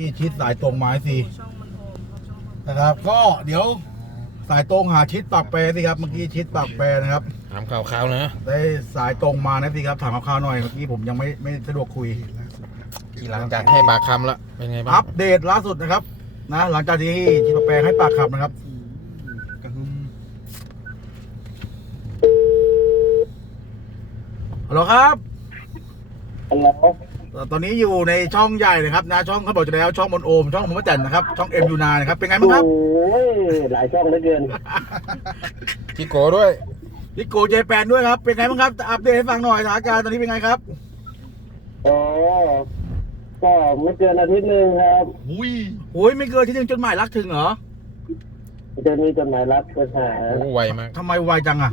ที่ชิดสายตรงไม้สิช่องมันโฮมครับช่องมันนะครับ ก็เดี๋ยวสายตรงหาชิดปากแปรสิครับเมื่อกี้ชิดปากแปรนะครับถามข่าวๆนะได้สายตรงมานะสิครับถามข่าวๆหน่อยเมื่อกี้ผมยังไม่ไม่สะดวกคุยที่หลังจากให้ปากคำแล้วเป็นไงบ้างอัปเดตล่าสุดนะครับ นะ หลังจากที่ชิดปากแปรให้ปากขับนะครับ กระหึ่มฮัลโหลครับฮัลโหลเอ่อ ตอนนี้อยู่ในช่องใหญ่เลยครับนะช่องเขาบอกจะแล้วช่องบนโอมช่องผมมาจันนะครับช่องเอ็มยูนานะครับเป็นไงบ้างครับโอ้ยหลายช่องเหลือเกินพี่โกด้วยพี่โกเจแปนด้วยครับเป็นไงบ้างครับอัปเดตให้ฟังหน่อยสถานการณ์ตอนนี้เป็นไงครับอ๋อก็ไม่เกินอาทิตย์หนึ่งครับอุ้ยโอ้ยไม่เกินที่หนึ่งจดหมายรักถึงเหรอจะมีจดหมายรับปัญหาโอ้ไวมากทำไมไวจังอะ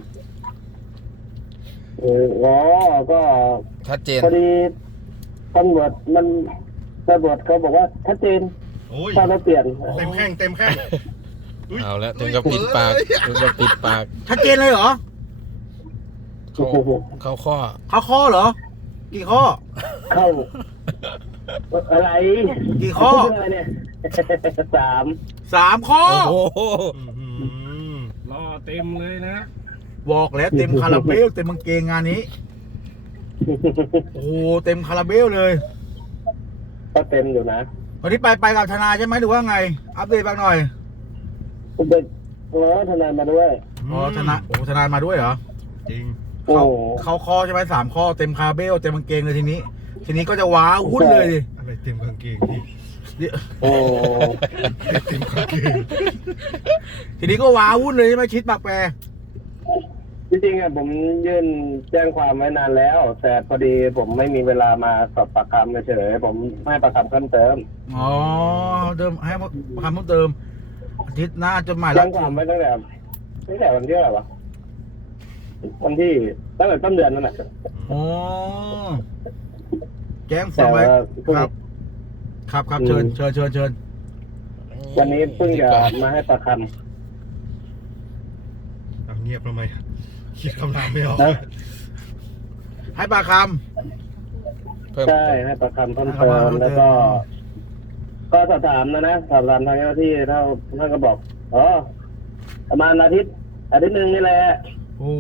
เอออ๋อก็ชัดเจนพอดี ตำรวจมันตำรวจเขาบอกว่าชัดเจนโอ้ยถ้าเราเปลี่ยนเต็มแข้งเต็มแข้งยเอาแล้วถึงกับปิดปากถึงกับปิดปากชัดเจนเลยเหรอเข้าเข้าข้อเขาข้อเหรอ กี่ข้อ เข้า อะไร กี่ข้อเรื่องอะไรเนี่ยสามสามข้อโอ้โหอื้อหือล่อเต็มเลยนะบอกแล้วเต็มคาราเบลเต็มกางเกงงานนี้ โอ้โหเต็มคาราเบลเลย ก็เต็มอยู่นะวันนี้ไปไปกับทนายใช่ไหมหรือว่าไง อัปเดตบ้างหน่อยเด็กร้อยทนายมาด้วย อ๋อทนายโอ้ทนายมาด้วยเหรอจริงโอ้เขาเขาข้อใช่ไหมสามข้อเต็มคาราเบลเต็มกางเกงเลยทีนี้ ทีนี้ก็จะว้าวุ่นเลยดิอะไรเต็มกางเกงพี่เดี๋ยวโอ้เต็มกางเกงทีนี้ก็ว้าวุ่นเลยใช่ไหมชิดปากแปร จริงๆอะผมยื่นแจ้งความไว้นานแล้ว แต่พอดีผมไม่มีเวลามาสอบปากคำเฉยๆผมให้ปากคำเพิ่มเติมอ๋อเดิมให้คำเพิ่มเติมอาทิตย์หน้าจดหมายรัแจ้กงความไว้ตั้งแต่ตั้งแต่วันที่อะไหรวะวันที่ตั้งแต่ต้นเดือนนั่นแหละอ๋อแจ้งฟแต่อร์มไว้ว่าเพิ่ง ครับครับครับเชิญเชิญเชิญเชิญวันนี้เพิ่งจะมาให้ปากคเอาเงียบทำไม คิดคำถามไม่ออกำนะให้ปากคเพิ่มใช่ให้ปากคำเพิ่มเติมแล้วก็ ก็สอบถามนะนะสอบถามทางเจ้าหน้าที่เท่าท่านก็บอกอ๋อประมาณอาทิตย์อาทิตย์หนึ่งนี่แหละำโอ้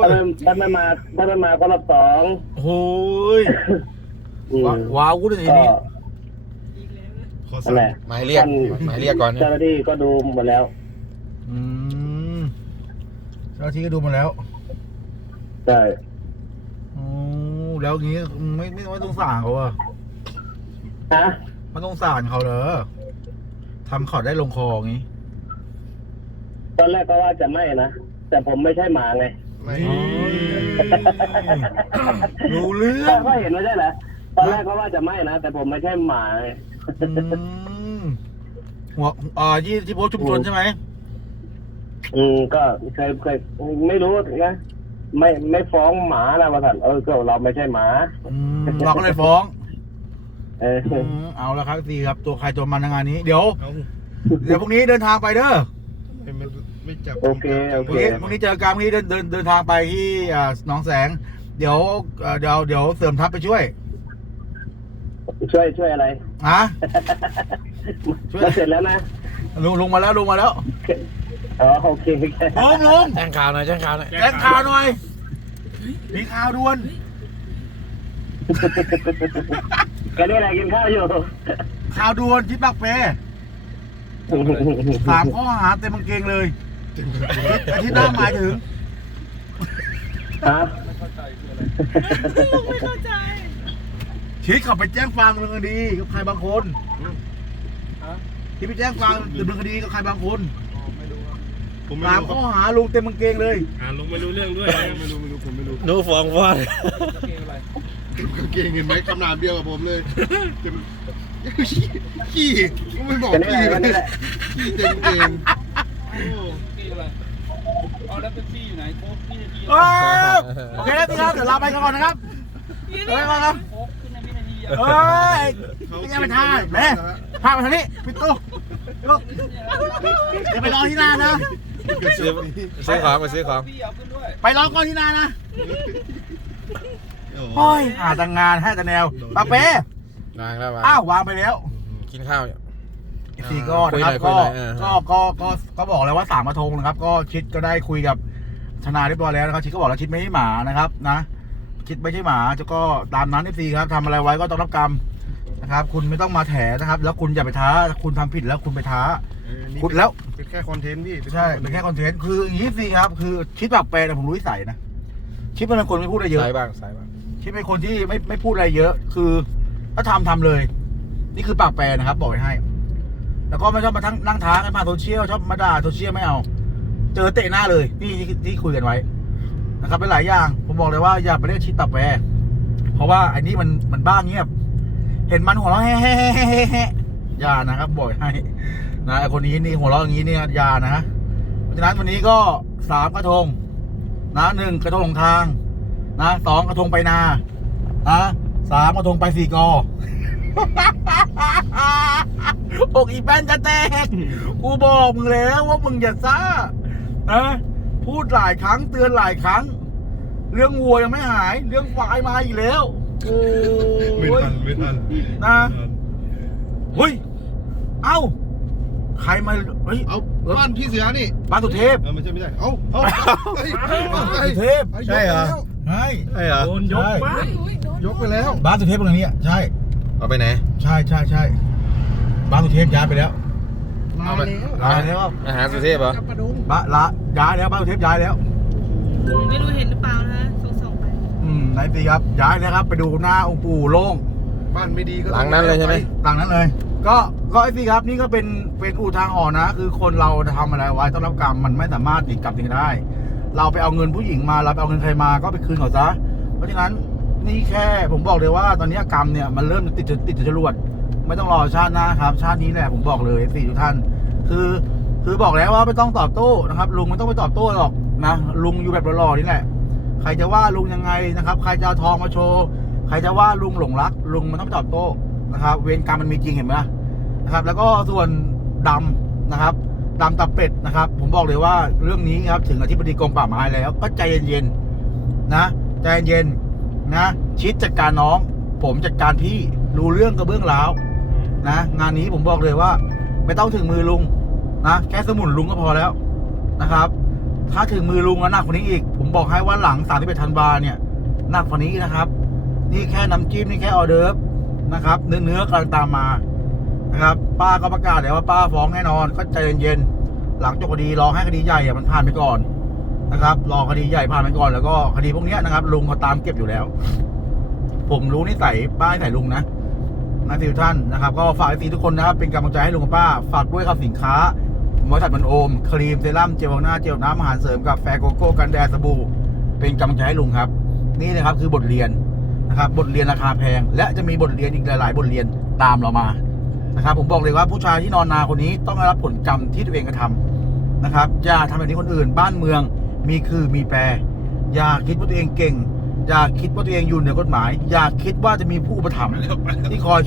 ถ้ายไม่ถ้าไม่มาถ้าไม่มาก็รอบสองโอ้ยอืมว้าว้าวุ่นเลยทีก็นี้ขอนั่สั่นงแหละหมายเรียกหมายเรียกก่อนเนี่ยเจ้าหน้าที่ก็ดูหมดแล้ว อืม เจ้าหน้าที่ก็ดูมาแล้วใช่โอ้แล้วอย่างนี้ไม่ไม่ไม่ต้องสั่งเขาอะฮะไม่ต้องสั่งเขาเหรอทำเขาได้ลงคออย่างนี้ตอนแรกก็ว่าจะไม่นะ แต่ผมไม่ใช่หมาไงไม่รู้เรื่อง ก็เห็นไม่ใช่เหรอตอนแรกก็ว่าจะไม่นะ แต่ผมไม่ใช่หมาไงอืมหัวอ่ายี่ที่โพสต์ชุมชนใช่ไหม อืมก็เคยเคยไม่รู้นะไม่ไม่ฟ้องหมานะมาสันเออก็เราไม่ใช่หมา อืมเราก็เลยฟ้องเอออืมเอาละครับสีครับตัวใครตัวมันในงานนี้ เดี๋ยว เอาเดี๋ยวพรุ่งนี้เดินทางไปเด้อไม่ไม่ไม่จับโอเคโอพรุ่เคงนี้พรุ่งนี้เจอกันพรุ่งนี้เดินเดินเดินทางไปที่อ่าหนองแสง เดี๋ยวเอ่อเดี๋ยวเดี๋ยวเสริมทัพไปช่วยช่วยช่วยอะไรฮะช่วยมาเสร็จแล้วนะลุงลุงมาแล้วลุงมาแล้วอ๋ อโอเคลุงลุงแจ้งข่าวหน่อยแจ้งข่าวหน่อยแจ้งข่าวหน่อยมีข่าวด่วนแกันนี่อะไรกินข้าวอยู่ข่าวด่วนที่ปากเปสามข้อหาเต็มกางเกงเลยเต็มกางเกงอาทิตย์หน้าหมายถึงฮะไม่เข้าใจชิดเขาไปแจ้งความดำเนินคดีกับใครบางคนที่ไปแจ้งความดำเนินคดีกับใครบางคน ผมไม่สามรู้ข้อหาลุงเต็มกางเกงเลย อ่าลงไม่รู้เรื่องด้วยไม่รู้ไม่รู้ผมไม่รู้หนูฟ้องฟอดเต็มกางเกงเห็นไหมคำนามเดียวกับผมเลยเต็มขี้ขี้ก็ไม่บอกแกันนี่ขี้แหละแกันนี่แหละขี้เต็มกางเกงโอ้พี่อะไรเอาแล้วเป็นพี่อยู่ไหนโค้กพี่นาทีเออโอเคแล้วสิครับเดี๋ยวลาไปก่อนนะครับเดี๋ยวไปก่อนครับโค้กขึ้นในวินาทีเอ้ยไม่ใช่ไปท่าแม่พามาทางนี้ปิดตู้ลูกเดี๋ยวไปรอที่หน้านะ ซื้อซื้อของไปซื้อของพี่เอาขึ้นด้วยไปรอก่อนที่หน้านะโหโอ้ยหาตังงานให้แต่แนวปาเป้นางแล้ววะอ้าววางไปแล้วโอเคกินข้าวอยู่สี่ก็คุยนะหคน่รัอบยคุก็ยหน่อยเออก็ก็ก็ก็บอกแล้วว่าสามกระทงนะครับ ก็ชิดก็ได้คุยกับทนายเรียบร้อยแล้วนะครับชิดก็บอกแล้วชิดไม่ใช่หมานะครับนะชิดไม่ใช่หมาจะก็ตามนั้นที่ครับทำอะไรไว้ก็ต้องรับกรรมนะครับ คุณไม่ต้องมาแถนะครับ แล้วคุณอย่าไปท้า คุณทำผิดแล้วคุณไปท้า เออนี่คุณแล้ว เป็นแค่คอนเทนต์พี่ใช่เป็นแค่คอนเทนต์คืออย่างนี้สิครับ คือชิดปากแปรนะผมรู้นิสัยนะชิดเป็นคนไม่พูดอะไรเยอะ สายบ้างสายบ้างชิดเป็นคนที่ไม่ไม่พูดอะไรเยอะ คือถ้าทำทำเลย นี่คือปากแปรนะครับ บอกไว้ให้ แล้วก็ไม่ชอบมาทั้งนั่งท้ากันมาโซเชียลชอบมาด่าโซเชียลไม่เอา เจอเตะหน้าเลยนี่ที่ที่คุยกันไว้ นะครับเป็นหลายอย่าง ผมบอกเลยว่าอย่าไปเรียกชิดปากแปรเพราะว่าอันนี้มันมันบ้าเงียบ เห็นมันหัวเราะแฮ่แฮ่แฮ่แฮ่แฮ่แฮ่อย่านะครับบอกให้ นะไอคนนี้นี่หัวเราะอย่างนี้เนี่ยอย่านะเพราะฉะนั้นวันนี้ก็สามกระทง นะหนึ่งกระทงหลงทาง นะสองกระทงไปนานะสามกระทงไปสี่กออกอีแป้นจะแตกกูบอกมึงแล้วว่ามึงอย่าซ่านะพูดหลายครั้งเตือนหลายครั้ง เรื่องวัวยังไม่หาย เรื่องควายมาอีกแล้วโอ้ไม่ยทันไม่ทันนะเฮ้ยเอ้า ใครมาเฮ้ยเอาบ้านพี่เสือนี่บ้านสุเทพเออไม่ใช่ไม่ใช่เอาเอาเฮ้ยบ้านสุเทพใช่เหรอใช่ใช่เหรอโดนยกบ้านยกไปแล้วบ้านสุเทพตรงนี้อะใช่เอาไปไหนใช่ใช่ใช่บ้านสุเทพย้ายไปแล้วมาแล้วย้ายแล้วอาหารสุเทพเหรอจับกระดุมบ้านละย้ายแล้วบ้านสุเทพย้ายแล้วไม่รู้เห็นหรือเปล่านะส่งส่งไปอืมนายตีครับย้ายแล้วครับ ไปดูหน้าองค์ปู่โล่ง บ้านไม่ดีก็หลังนั้นเลยใช่ไหมต่างนั้นเลย ก็ก็ไอ้พี่ครับนี่ก็เป็นเป็นอู่ทางออกนะ คือคนเราจะทำอะไรไว้ต้องรับกรรมมันไม่สามารถหนีกรรมจริงได้ เราไปเอาเงินผู้หญิงมาเราไปเอาเงินใครมาก็ไปคืนเขาซะเพราะฉะนั้นนี่แค่ผมบอกเลยว่าตอนนี้กรรมเนี่ยมันเริ่มติดติดจรวด ไม่ต้องรอชาติหน้าครับ ชาตินี้แหละผมบอกเลยสี่ทุกท่าน คือคือบอกแล้วว่าไม่ต้องตอบโต้นะครับ ลุงไม่ต้องไปตอบโต้หรอกนะลุงอยู่แบบรอๆนี่แหละ ใครจะว่าลุงยังไงนะครับ ใครจะเอาทองมาโชว์ ใครจะว่าลุงหลงรัก ลุงมันต้องตอบโต้นะครับ เวรกรรมมันมีจริงเห็นไหมนะครับ แล้วก็ส่วนดำนะครับดำตับเป็ดนะครับ ผมบอกเลยว่าเรื่องนี้ครับ ถึงอธิบดีกรมป่าไม้แล้ว ก็ใจเย็นๆนะใจเย็นๆนะชิดจัดการน้อง ผมจัดการพี่รู้เรื่องกระเบื้องร้าวนะงานนี้ผมบอกเลยว่า ไม่ต้องถึงมือลุงนะแค่สมุนลุงก็พอแล้วนะครับ ถ้าถึงมือลุงแล้วหนักกว่านี้อีก ผมบอกให้ว่าหลัง31ธันวาเนี่ยหนักกว่านี้นะครับ นี่แค่น้ำจิ้มนี่แค่ออเดิร์ฟนะครับ เนื้อเนื้อกำลังตามมานะครับ ป้าก็ประกาศแล้วว่าป้าฟ้องแน่นอนก็ใจเย็นๆหลังจบคดีรอให้คดีใหญ่อะมันผ่านไปก่อนนะครับรอคดีใหญ่ผ่านไปก่อนแล้วก็คดีพวกเนี้ยนะครับ ลุงเขาตามเก็บอยู่แล้ว ผมรู้นิสัยป้านิสัยลุงนะนะทุกท่านนะครับ ก็ฝากสีทุกคนนะครับเป็นกำลังใจให้ลุงกับป้า ฝากด้วยครับสินค้าบริษัทมันโอม ครีมเซรั่มเจลหน้าเจลน้ำอาหารเสริมกาแฟโกโก้กันแดดสบู่เป็นกำลังใจให้ลุงครับ นี่นะครับคือบทเรียน นะครับบทเรียนราคาแพง และจะมีบทเรียนอีกหลาย ๆ บทเรียนตามเรามานะครับผมบอกเลยว่าผู้ชายที่นอนนาคนนี้ต้องได้รับผลกรรมที่ตัวเองกระทำนะครับอย่าทำแบบนี้คนอื่น บ้านเมืองมีคือมีแปร อย่าคิดว่าตัวเองเก่ง อย่าคิดว่าตัวเองอยู่เหนือกฎหมาย อย่าคิดว่าจะมีผู้อุปถัมภ์ที่คอย